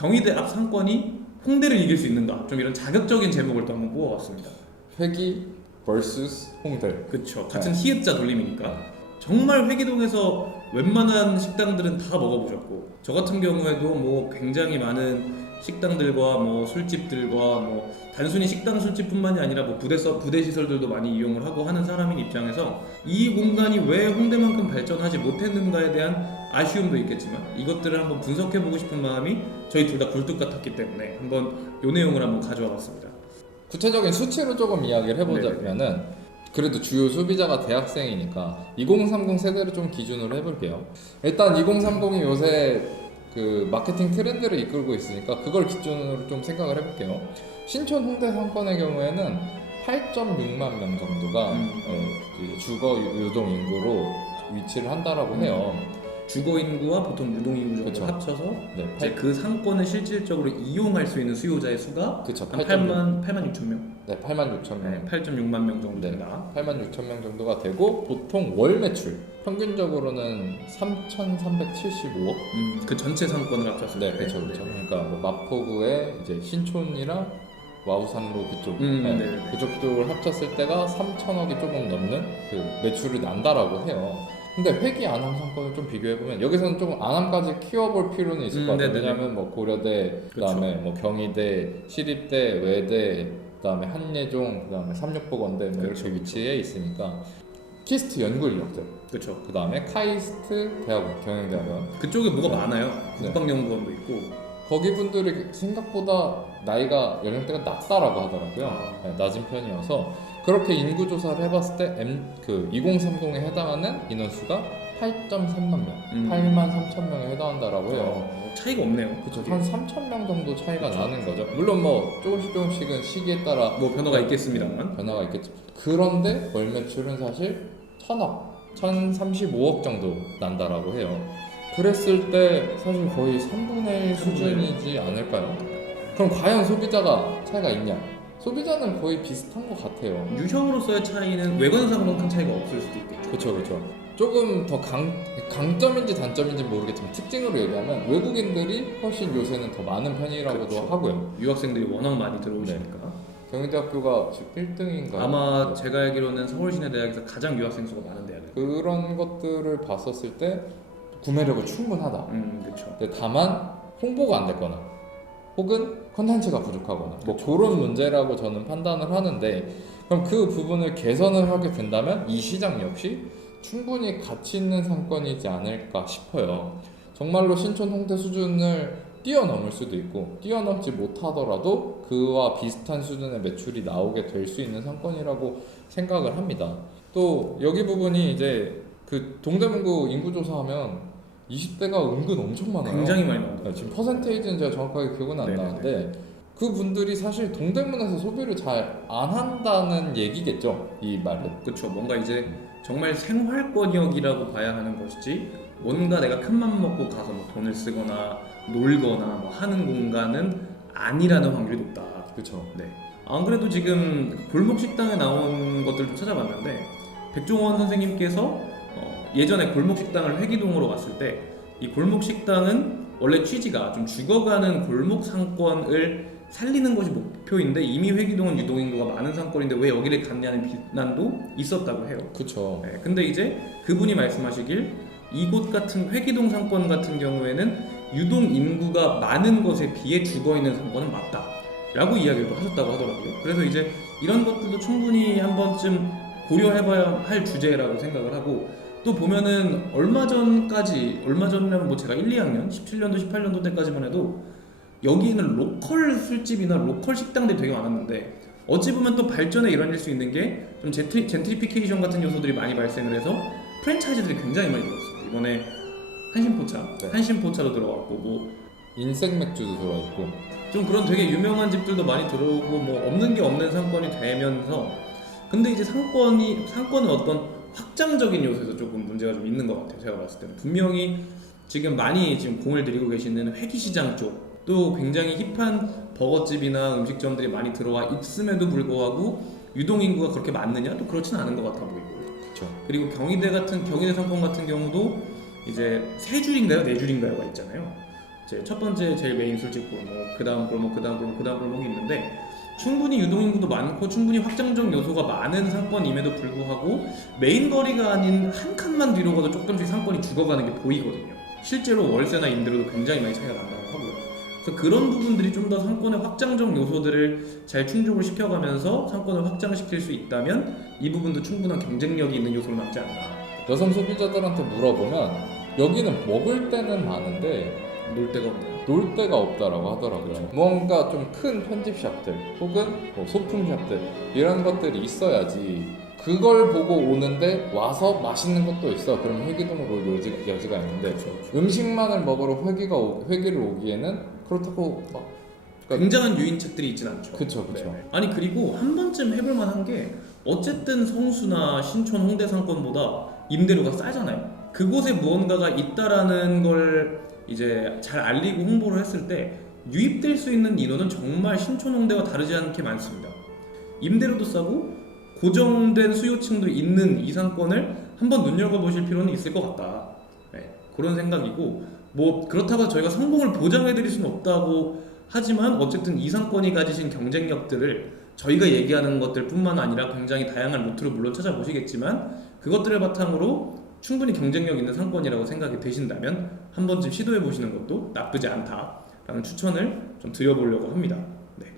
경희대 앞 상권이 홍대를 이길 수 있는가? 좀 이런 자극적인 제목을 또 한번 뽑아봤습니다. 회기 vs 홍대. 그쵸. 같은 히읗자 돌림이니까. 정말 회기동에서 웬만한 식당들은 다 먹어보셨고, 저 같은 경우에도 뭐 굉장히 많은 식당들과 뭐 술집들과 뭐 단순히 식당 술집뿐만이 아니라 뭐 부대 시설들도 많이 이용을 하고 하는 사람인 입장에서 이 공간이 왜 홍대만큼 발전하지 못했는가에 대한 아쉬움도 있겠지만 이것들을 한번 분석해보고 싶은 마음이 저희 둘 다 굴뚝 같았기 때문에 한번 요 내용을 한번 가져와 봤습니다. 구체적인 수치로 조금 이야기를 해보자면은 그래도 주요 소비자가 대학생이니까 2030 세대를 좀 기준으로 해볼게요. 일단 2030이 요새 그 마케팅 트렌드를 이끌고 있으니까 그걸 기준으로 좀 생각을 해볼게요. 신촌 홍대 상권의 경우에는 8.6만 명 정도가 그 주거 유동 인구로 위치를 한다라고 해요. 주거 인구와 보통 유동 인구 정도 그쵸. 합쳐서 네, 이제 그 상권을 실질적으로 이용할 수 있는 수요자의 수가 그쵸, 한 8만 6천 명. 네, 8만 6천 명. 네, 8.6만 명 정도 네, 된다. 8만 6천 명 정도가 되고 보통 월 매출 평균적으로는 3,375억. 그 전체 상권을 합쳤을 네, 때. 그렇죠, 그렇죠. 네. 그러니까 뭐 마포구에 이제 신촌이랑 와우산로 그쪽, 네. 그쪽 쪽을 합쳤을 때가 3천억이 조금 넘는 그 매출이 난다라고 해요. 근데 회기 안암 상권을 좀 비교해 보면 여기서는 조금 안암까지 키워볼 필요는 있을 것 같아요. 왜냐하면 뭐 고려대, 그다음에 뭐 경희대, 시립대, 외대, 그다음에 한예종, 그다음에 삼육보건대 뭐 이렇게 위치해 있으니까 키스트 연구인력들, 그렇죠. 그다음에 카이스트 대학원, 경영대학원 그쪽에 뭐가 네. 많아요. 국방연구원도 있고. 거기 분들이 생각보다 나이가 연령대가 낮다라고 하더라고요. 아. 네, 낮은 편이어서 그렇게 인구 조사를 해봤을 때 그 2030에 해당하는 인원수가 8.3만 명, 8만 3천 명에 해당한다라고 해요. 차이가 없네요. 그렇죠. 한 3천 명 정도 차이가 나는 거죠. 물론 뭐 조금씩은 시기에 따라 뭐 변화가 있겠습니다만. 변화가 있겠죠. 그런데 월 매출은 사실 1,000억, 1,035억 정도 난다라고 해요. 그랬을 때 사실 거의 3분의 1 수준이지 않을까요? 그럼 과연 소비자가 차이가 있냐? 소비자는 거의 비슷한 것 같아요. 유형으로서의 차이는 외관상으로는 큰 차이가 없을 수도 있겠죠. 그렇죠, 그렇죠. 조금 더 강점인지 단점인지 모르겠지만 특징으로 얘기하면 외국인들이 훨씬 요새는 더 많은 편이라고도 그렇죠. 하고요. 유학생들이 워낙 많이 들어오시니까. 경희대학교가 1등인가요? 아마 제가 알기로는 서울시내대학에서 가장 유학생 수가 많은 대학이에요. 그런 것들을 봤었을 때 구매력은 충분하다. 그렇죠. 근데 다만 홍보가 안 됐거나 혹은 컨텐츠가 부족하거나 뭐 그런 문제라고 저는 판단을 하는데 그럼 그 부분을 개선을 하게 된다면 이 시장 역시 충분히 가치 있는 상권이지 않을까 싶어요. 정말로 신촌 홍대 수준을 뛰어넘을 수도 있고 뛰어넘지 못하더라도 그와 비슷한 수준의 매출이 나오게 될 수 있는 상권이라고 생각을 합니다. 또 여기 부분이 이제 그 동대문구 인구 조사하면 20대가 은근 엄청 많아요. 굉장히 많이 나옵니다. 네, 지금 퍼센테이지는 제가 정확하게 기억은 안 나는데 그 분들이 사실 동대문에서 소비를 잘 안 한다는 얘기겠죠, 이 말은. 그렇죠. 뭔가 이제 정말 생활권역이라고 봐야 하는 것이지 뭔가 내가 큰맘 먹고 가서 뭐 돈을 쓰거나 놀거나 뭐 하는 공간은 아니라는 확률이 높다. 그렇죠. 네. 안 그래도 지금 골목 식당에 나온 것들 좀 찾아봤는데 백종원 선생님께서 예전에 골목 식당을 회기동으로 왔을 때 이 골목 식당은 원래 취지가 좀 죽어가는 골목 상권을 살리는 것이 목표인데 이미 회기동은 유동인구가 많은 상권인데 왜 여기를 갔냐는 비난도 있었다고 해요. 그렇죠. 네, 근데 이제 그분이 말씀하시길 이곳 같은 회기동 상권 같은 경우에는 유동 인구가 많은 것에 비해 죽어 있는 상권은 맞다 라고 이야기를 또 하셨다고 하더라고요. 그래서 이제 이런 것들도 충분히 한 번쯤 고려해봐야 할 주제라고 생각을 하고 또 보면은 얼마 전이라면 뭐 제가 1, 2학년, 17년도, 18년도 때까지만 해도 여기는 로컬 술집이나 로컬 식당들이 되게 많았는데 어찌 보면 또 발전의 일환일 수 있는 게 좀 젠트리피케이션 같은 요소들이 많이 발생을 해서 프랜차이즈들이 굉장히 많이 들어왔습니다. 이번에 한신포차도 들어왔고 뭐 인생 맥주도 들어있고 좀 그런 되게 유명한 집들도 많이 들어오고 뭐 없는 게 없는 상권이 되면서 근데 이제 상권은 어떤 확장적인 요소에서 조금 문제가 좀 있는 것 같아요. 제가 봤을 때는 분명히 지금 많이 공을 들이고 계시는 회기시장 쪽도 굉장히 힙한 버거집이나 음식점들이 많이 들어와 있음에도 불구하고 유동인구가 그렇게 많느냐? 또 그렇지는 않은 것 같아 보이고. 그렇죠. 그리고 경희대 상권 같은 경우도 이제 3줄인가요? 4줄인가요가 있잖아요. 이제 첫 번째 제일 메인 술집 골목, 그 다음 골목, 그 다음 골목, 그 다음 골목이 있는데 충분히 유동인구도 많고 충분히 확장적 요소가 많은 상권임에도 불구하고 메인 거리가 아닌 한 칸만 뒤로 가도 조금씩 상권이 죽어가는 게 보이거든요. 실제로 월세나 임대료도 굉장히 많이 차이가 난다고 하고요. 그래서 그런 부분들이 좀 더 상권의 확장적 요소들을 잘 충족을 시켜가면서 상권을 확장시킬 수 있다면 이 부분도 충분한 경쟁력이 있는 요소로 남지 않나. 여성 소비자들한테 물어보면 여기는 먹을 때는 많은데 놀 데가 없네요. 놀 데가 없다라고 하더라고요. 그렇죠. 뭔가 좀 큰 편집샵들 혹은 뭐 소품샵들 이런 것들이 있어야지 그걸 보고 오는데 와서 맛있는 것도 있어. 그럼 회기동으로 올 여지가 있는데 그렇죠. 음식만을 먹으러 회기를 오기에는 그렇다고 막 굉장한 유인책들이 있진 않죠. 그쵸. 네. 아니 그리고 한 번쯤 해볼 만한 게 어쨌든 성수나 신촌, 홍대 상권보다 임대료가 싸잖아요. 그곳에 무언가가 있다라는 걸 이제 잘 알리고 홍보를 했을 때 유입될 수 있는 인원은 정말 신촌, 홍대와 다르지 않게 많습니다. 임대료도 싸고 고정된 수요층도 있는 이 상권을 한번 눈여겨보실 필요는 있을 것 같다. 네, 그런 생각이고 뭐 그렇다고 저희가 성공을 보장해드릴 수는 없다고 하지만 어쨌든 이 상권이 가지신 경쟁력들을 저희가 얘기하는 것들뿐만 아니라 굉장히 다양한 루트로 물론 찾아보시겠지만 그것들을 바탕으로 충분히 경쟁력 있는 상권이라고 생각이 되신다면 한 번쯤 시도해 보시는 것도 나쁘지 않다라는 추천을 좀 드려보려고 합니다.